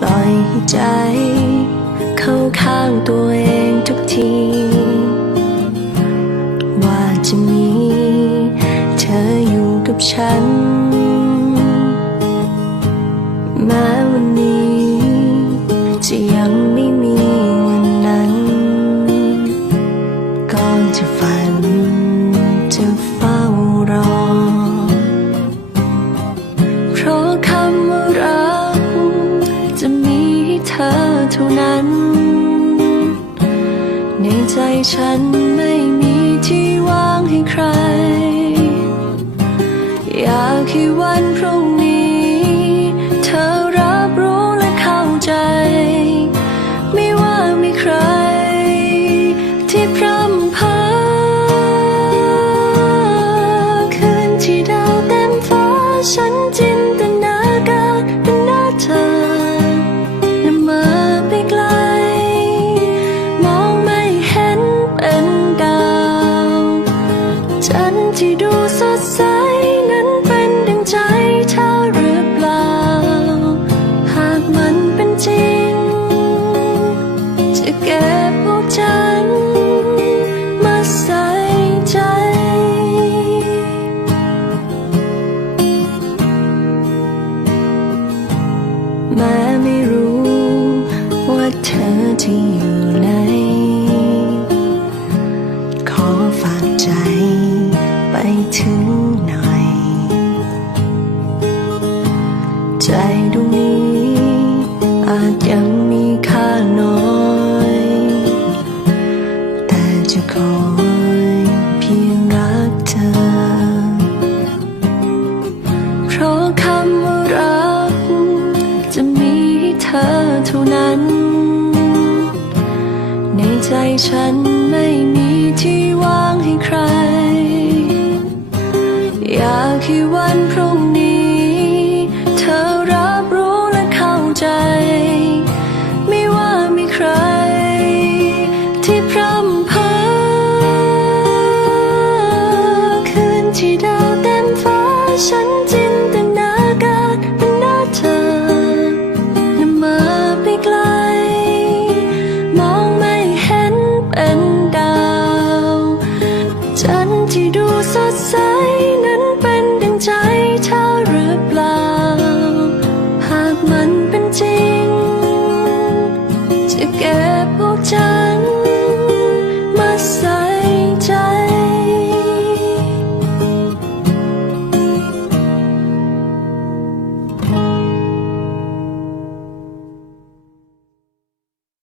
ปล่อยให้ใจ เข้าข้างตัวเองทุกที ว่าจะมี เธออยู่กับฉัน ฉันไม่มีที่ว่างให้ใคร อยากให้วัน ที่ดูสดใสนั้นเป็นดังใจเธอหรือเปล่า หากมันเป็นจริง จะเก็บพวกจันมาใส่ใจ แม้ไม่รู้ว่าเธอที่ ใจดวงนี้ อาจยังมีค่าน้อย แต่จะคอยเพียงรักเธอ เพราะคำว่ารัก จะมีให้เธอเท่านั้น ในใจฉันไม่มีที่ว่างให้ใคร อยากให้วันพรุ่ง ที่พร่ำ